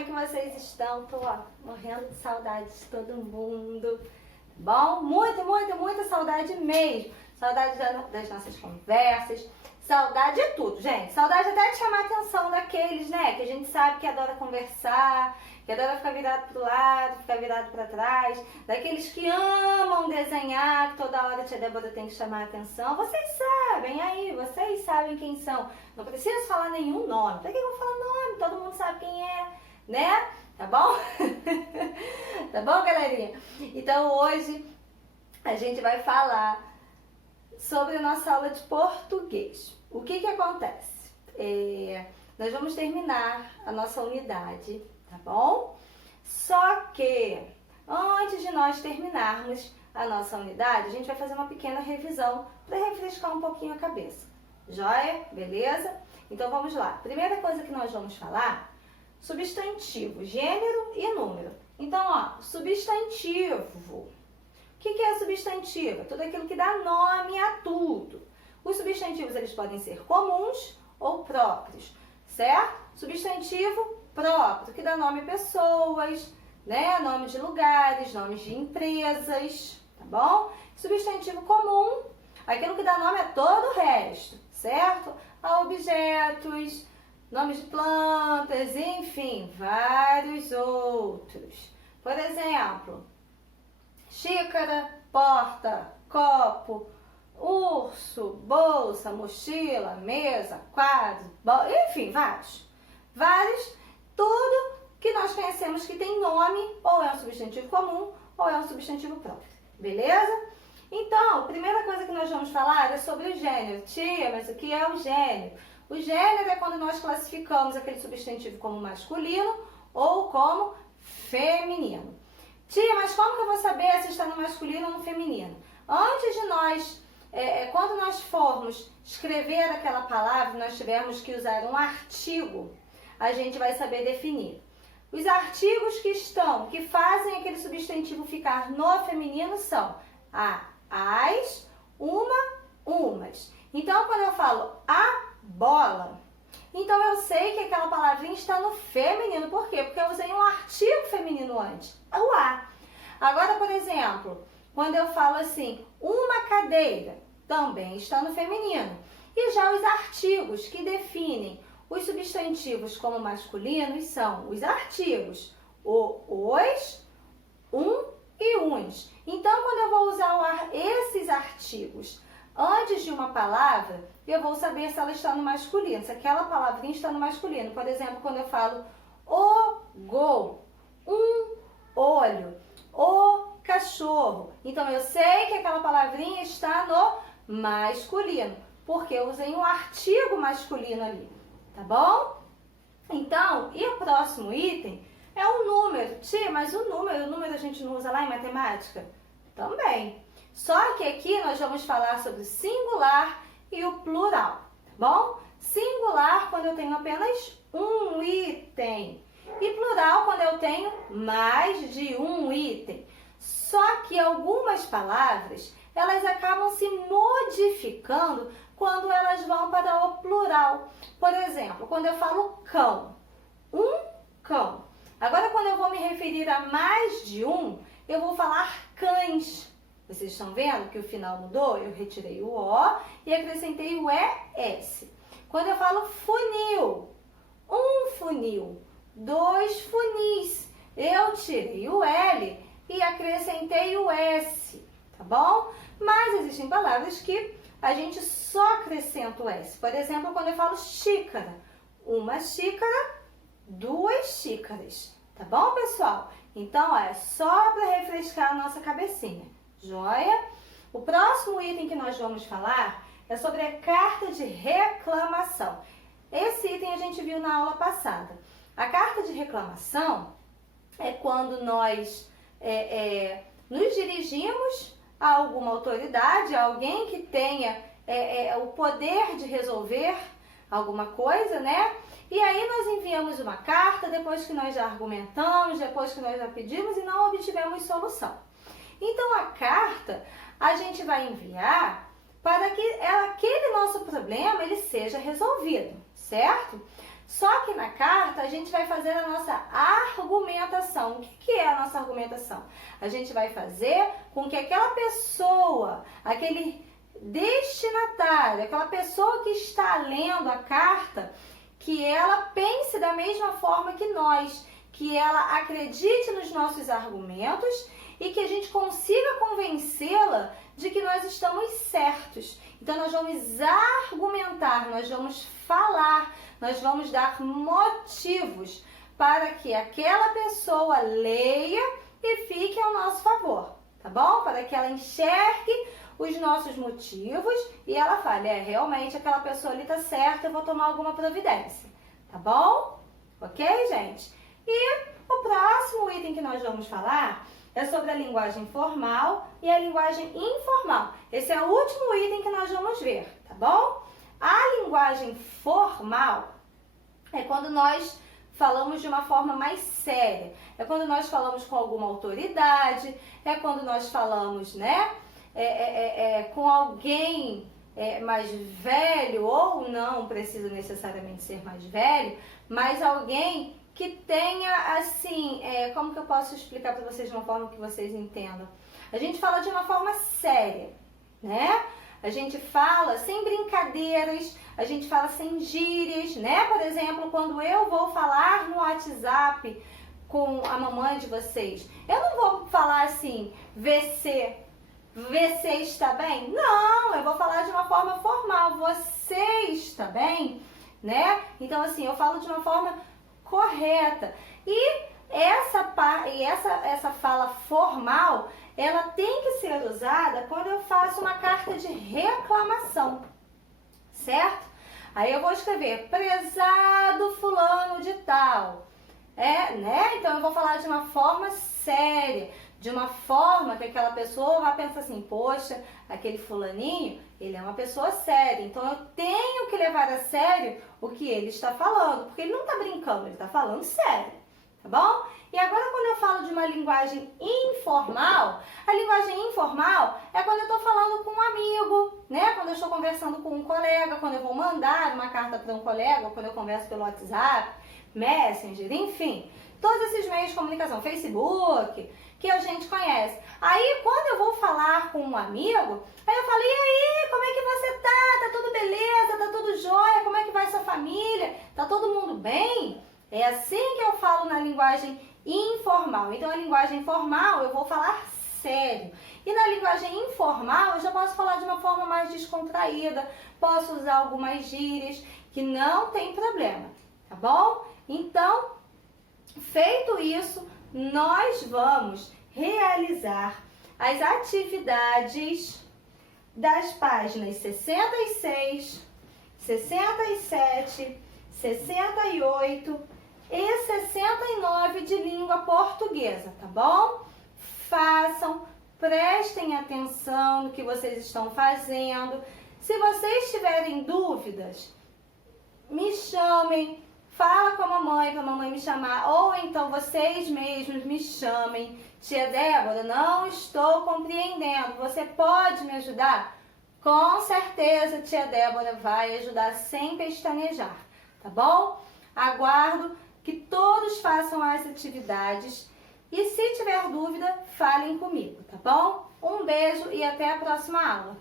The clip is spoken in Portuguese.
é que vocês estão? Tô, ó, morrendo de saudade de todo mundo. Bom? Muita saudade mesmo. Saudade das nossas conversas. Saudade de tudo, gente. Saudade até de chamar a atenção daqueles, né? Que a gente sabe que adora conversar, que adora ficar virado pro lado, ficar virado para trás. Daqueles que amam desenhar, que toda hora a tia Débora tem que chamar a atenção. Vocês sabem aí, vocês sabem quem são. Não preciso falar nenhum nome. Pra que eu vou falar nome? Todo mundo sabe quem é, né? Tá bom? Tá bom, galerinha? Então hoje a gente vai falar sobre a nossa aula de português. O que acontece? Nós vamos terminar a nossa unidade, tá bom? Só que antes de nós terminarmos a nossa unidade, a gente vai fazer uma pequena revisão para refrescar um pouquinho a cabeça. Joia? Beleza? Então vamos lá. Primeira coisa que nós vamos falar, substantivo, gênero e número. Então, ó, substantivo. O que é substantivo? É tudo aquilo que dá nome a tudo. Os substantivos, eles podem ser comuns ou próprios, certo? Substantivo próprio, que dá nome a pessoas, né? Nome de lugares, nomes de empresas, tá bom? Substantivo comum, aquilo que dá nome a todo o resto, certo? A objetos, nomes de plantas, enfim, vários outros. Por exemplo, xícara, porta, copo, urso, bolsa, mochila, mesa, quadro, enfim, vários, tudo que nós conhecemos que tem nome, ou é um substantivo comum, ou é um substantivo próprio, beleza? Então, a primeira coisa que nós vamos falar é sobre o gênero. Tia, mas o que é o gênero? O gênero é quando nós classificamos aquele substantivo como masculino ou como feminino. Tia, mas como que eu vou saber se está no masculino ou no feminino? Antes de nós, quando nós formos escrever aquela palavra, nós tivermos que usar um artigo, a gente vai saber definir. Os artigos que fazem aquele substantivo ficar no feminino são as, umas. Então, quando eu falo a bola, então eu sei que aquela palavrinha está no feminino. Por quê? Porque eu usei um artigo feminino antes, o a. Agora, por exemplo, quando eu falo assim, uma cadeira, também está no feminino. E já os artigos que definem os substantivos como masculinos são os artigos, os, e uns. Então, quando eu vou usar esses artigos antes de uma palavra, eu vou saber se ela está no masculino, se aquela palavrinha está no masculino. Por exemplo, quando eu falo o gol, um olho, o cachorro. Então, eu sei que aquela palavrinha está no masculino, porque eu usei um artigo masculino ali, tá bom? Então, e o próximo item é o número. Tia, mas o número a gente não usa lá em matemática? Também. Só que aqui nós vamos falar sobre o singular e o plural, tá bom? Singular quando eu tenho apenas um item e plural quando eu tenho mais de um item. Só que algumas palavras, elas acabam se modificando quando elas vão para o plural. Por exemplo, quando eu falo cão, um cão. Agora, quando eu vou me referir a mais de um, eu vou falar cães. Vocês estão vendo que o final mudou? Eu retirei o O e acrescentei o ES. Quando eu falo funil, um funil, dois funis, eu tirei o L e acrescentei o S, tá bom? Mas existem palavras que a gente só acrescenta o S. Por exemplo, quando eu falo xícara, uma xícara, duas xícaras, tá bom, pessoal? Então, é só para refrescar a nossa cabecinha. Joia? O próximo item que nós vamos falar é sobre a carta de reclamação. Esse item a gente viu na aula passada. A carta de reclamação é quando nós nos dirigimos a alguma autoridade, a alguém que tenha o poder de resolver alguma coisa, né? E aí nós enviamos uma carta depois que nós já argumentamos, depois que nós já pedimos e não obtivemos solução. Então, a carta a gente vai enviar para que aquele nosso problema ele seja resolvido, certo? Só que na carta a gente vai fazer a nossa argumentação. O que é a nossa argumentação? A gente vai fazer com que aquela pessoa, aquele destinatário, aquela pessoa que está lendo a carta, que ela pense da mesma forma que nós, que ela acredite nos nossos argumentos e que a gente consiga convencê-la de que nós estamos certos. Então nós vamos argumentar, nós vamos falar, nós vamos dar motivos para que aquela pessoa leia e fique ao nosso favor, tá bom? Para que ela enxergue os nossos motivos e ela fale, realmente aquela pessoa ali tá certa, eu vou tomar alguma providência, tá bom? Ok, gente? E o próximo item que nós vamos falar é sobre a linguagem formal e a linguagem informal. Esse é o último item que nós vamos ver, tá bom? A linguagem formal é quando nós falamos de uma forma mais séria, é quando nós falamos com alguma autoridade, é quando nós falamos, né? Com alguém mais velho, ou não precisa necessariamente ser mais velho, mas alguém que tenha, assim, como que eu posso explicar para vocês de uma forma que vocês entendam? A gente fala de uma forma séria, né? A gente fala sem brincadeiras, a gente fala sem gírias, né? Por exemplo, quando eu vou falar no WhatsApp com a mamãe de vocês, eu não vou falar assim, VC está bem? Não, eu vou falar de uma forma formal, você está bem, né? Então, assim, eu falo de uma forma correta. E essa fala formal, ela tem que ser usada quando eu faço uma carta de reclamação, certo? Aí eu vou escrever, prezado fulano de tal, né? Então eu vou falar de uma forma séria, de uma forma que aquela pessoa vai pensar assim, poxa, aquele fulaninho, ele é uma pessoa séria, então eu tenho que levar a sério o que ele está falando, porque ele não está brincando, ele está falando sério, tá bom? E agora quando eu falo de uma linguagem informal, a linguagem informal é quando eu estou falando com um amigo, né? Quando eu estou conversando com um colega, quando eu vou mandar uma carta para um colega, ou quando eu converso pelo WhatsApp, Messenger, enfim, todos esses meios de comunicação, Facebook, que a gente conhece. Aí, quando eu vou falar com um amigo, aí eu falo, e aí, como é que você tá? Tá tudo beleza? Tá tudo jóia? Como é que vai sua família? Tá todo mundo bem? É assim que eu falo na linguagem informal. Então, a linguagem formal eu vou falar sério. E na linguagem informal eu já posso falar de uma forma mais descontraída, posso usar algumas gírias, que não tem problema, tá bom? Então, feito isso, nós vamos realizar as atividades das páginas 66, 67, 68 e 69 de língua portuguesa, tá bom? Façam, prestem atenção no que vocês estão fazendo. Se vocês tiverem dúvidas, me chamem. Fala com a mamãe, para a mamãe me chamar, ou então vocês mesmos me chamem. Tia Débora, não estou compreendendo, você pode me ajudar? Com certeza, tia Débora vai ajudar sem pestanejar, tá bom? Aguardo que todos façam as atividades e se tiver dúvida, falem comigo, tá bom? Um beijo e até a próxima aula.